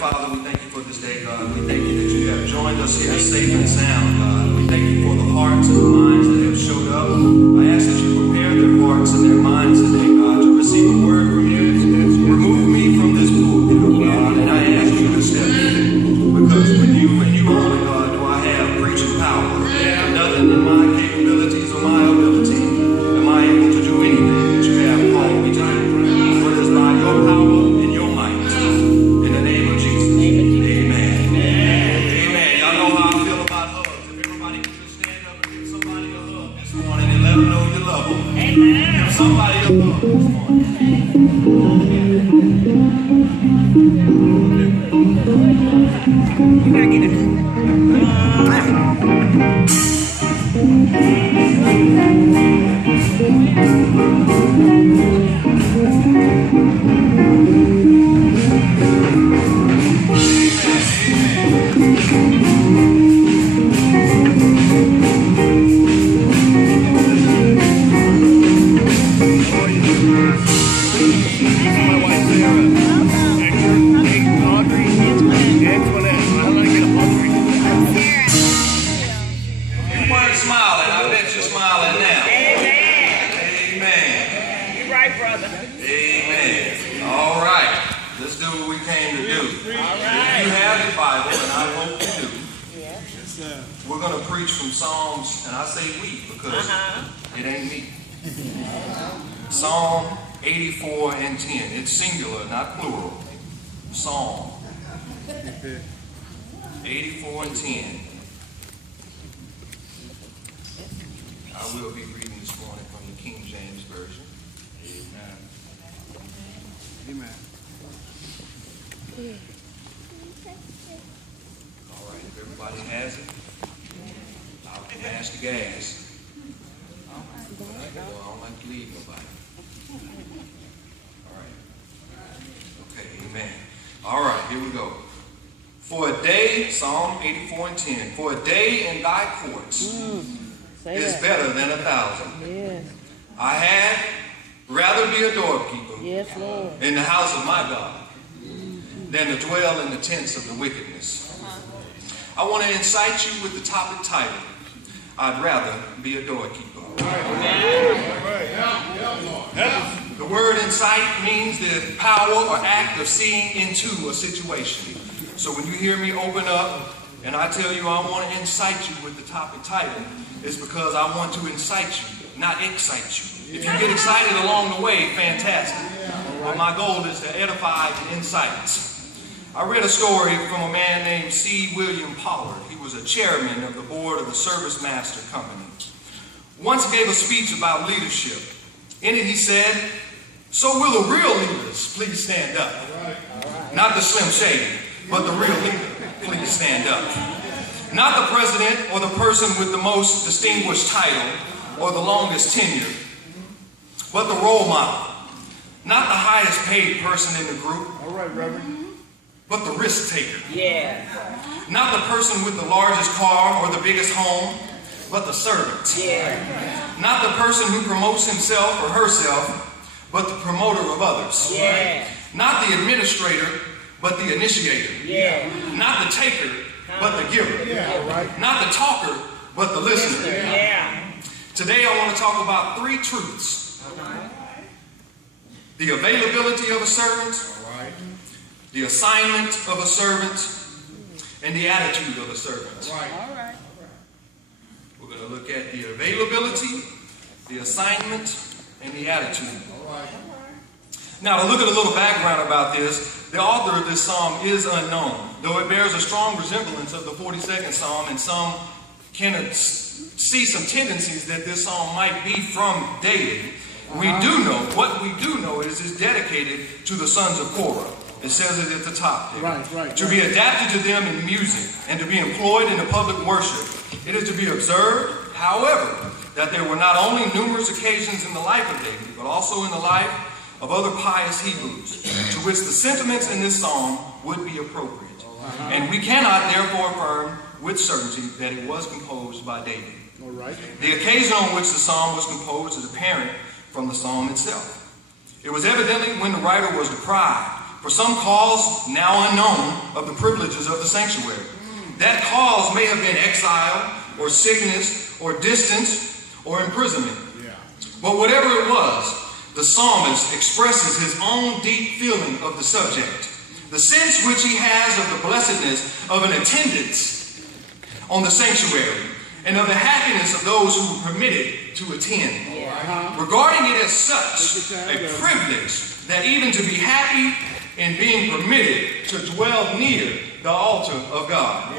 Father, we thank you for this day, God. We thank you that you have joined us here safe and sound, God. We thank you for the hearts and the minds that have showed up. I ask that you prepare their hearts and their minds today, God, to receive a word from you. Remove me from this pulpit, oh God, and I ask you to step in. Because with you and you only, God, do I have preaching power. Nothing in my capabilities or my ability am I able to do anything that you have called me to do. For it is by your power and your might. In the name of Jesus. Amen. Amen. Y'all know how I feel about hugs. If everybody can just stand up and give somebody a hug this morning and let them know you love them. Give somebody a hug this morning. You gotta get it. We're going to preach from Psalms, and I say we because it ain't me. Psalm 84 and 10. It's singular, not plural. Psalm 84 and 10. I will be reading this morning from the King James Version. Amen. Amen. All right, if everybody has it, I'll pass the gas. I don't like to leave nobody. All right. Okay, amen. All right, here we go. For a day, Psalm 84 and 10, for a day in thy courts is better than 1,000. Yes. I had rather be a doorkeeper in the house of my God than to dwell in the tents of the wickedness. I want to incite you with the topic title, I'd rather be a doorkeeper. The word incite means the power or act of seeing into a situation. So when you hear me open up and I tell you I want to incite you with the topic title, it's because I want to incite you, not excite you. If you get excited along the way, fantastic. But my goal is to edify and incite. I read a story from a man named C. William Pollard. He was a chairman of the board of the Service Master Company. Once gave a speech about leadership. In it he said, so will the real leaders please stand up. Not the Slim Shady, but the real leader, please stand up. Not the president or the person with the most distinguished title or the longest tenure, but the role model. Not the highest paid person in the group. All right, Reverend. But the risk taker. Yeah. Not the person with the largest car or the biggest home, but the servant. Yeah. Not the person who promotes himself or herself, but the promoter of others. Yeah. Not the administrator, but the initiator. Yeah. Not the taker, but the giver. Yeah, right. Not the talker, but the listener. Yeah. Today I want to talk about 3 truths. The availability of a servant, the assignment of a servant, and the attitude of a servant. All right. We're going to look at the availability, the assignment, and the attitude. All right. Now, to look at a little background about this, the author of this psalm is unknown, though it bears a strong resemblance of the 42nd psalm, and some can see some tendencies that this psalm might be from David. What we do know is it's dedicated to the sons of Korah. It says it at the top there. Right. To be adapted to them in music and to be employed in the public worship. It is to be observed, however, that there were not only numerous occasions in the life of David, but also in the life of other pious Hebrews, to which the sentiments in this psalm would be appropriate. And we cannot therefore affirm with certainty that it was composed by David. All right. The occasion on which the psalm was composed is apparent from the psalm itself. It was evidently when the writer was deprived for some cause now unknown of the privileges of the sanctuary. That cause may have been exile or sickness or distance or imprisonment. But whatever it was, the psalmist expresses his own deep feeling of the subject, the sense which he has of the blessedness of an attendance on the sanctuary and of the happiness of those who are permitted to attend. Regarding it as such, a privilege that even to be happy in being permitted to dwell near the altar of God.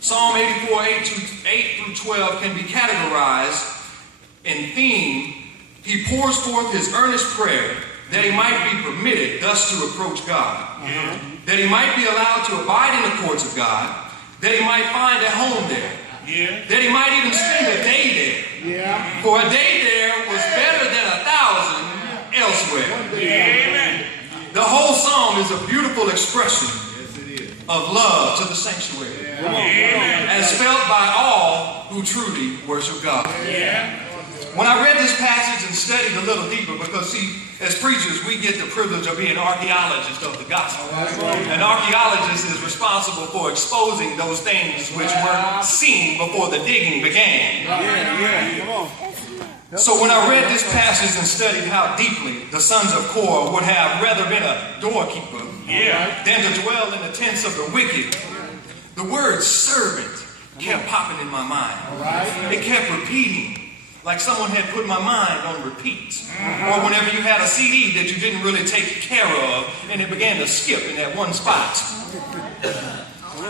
Psalm 84, 8 through 12 can be categorized in theme. He pours forth his earnest prayer that he might be permitted thus to approach God, that he might be allowed to abide in the courts of God, that he might find a home there, that he might even spend a day there. For a day there was better than 1,000 elsewhere. The whole psalm is a beautiful expression of love to the sanctuary, as felt by all who truly worship God. When I read this passage and studied a little deeper, because see, as preachers, we get the privilege of being archaeologists of the gospel. An archaeologist is responsible for exposing those things which weren't seen before the digging began. So when I read this passage and studied how deeply the sons of Korah would have rather been a doorkeeper than to dwell in the tents of the wicked, the word servant kept popping in my mind. It kept repeating, like someone had put my mind on repeat. Or whenever you had a CD that you didn't really take care of and it began to skip in that one spot.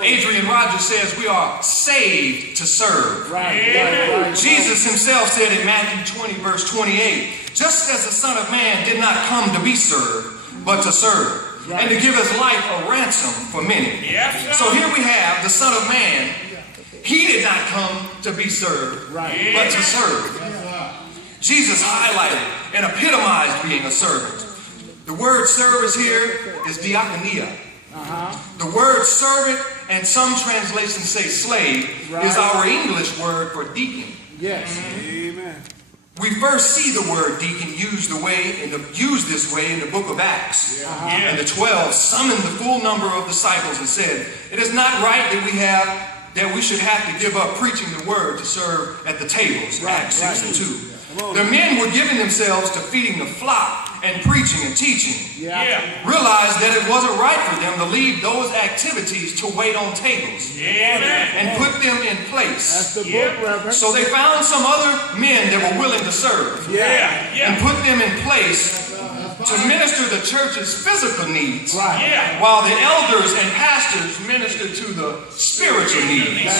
Adrian Rogers says we are saved to serve. Jesus himself said in Matthew 20 verse 28, just as the Son of Man did not come to be served, but to serve, and to give his life a ransom for many. So here we have the Son of Man. He did not come to be served, but to serve. Jesus highlighted and epitomized being a servant. The word service here is diakonia. The word servant, and some translations say slave, is our English word for deacon. We first see the word deacon used this way in the book of Acts. And the 12 summoned the full number of disciples and said, it is not right that we should have to give up preaching the word to serve at the tables. Acts 6 and 2. The men were giving themselves to feeding the flock and preaching and teaching. Realized that it wasn't right for them to leave those activities to wait on tables and put them in place. So they found some other men that were willing to serve and put them in place to minister the church's physical needs, while the elders and pastors ministered to the spiritual needs.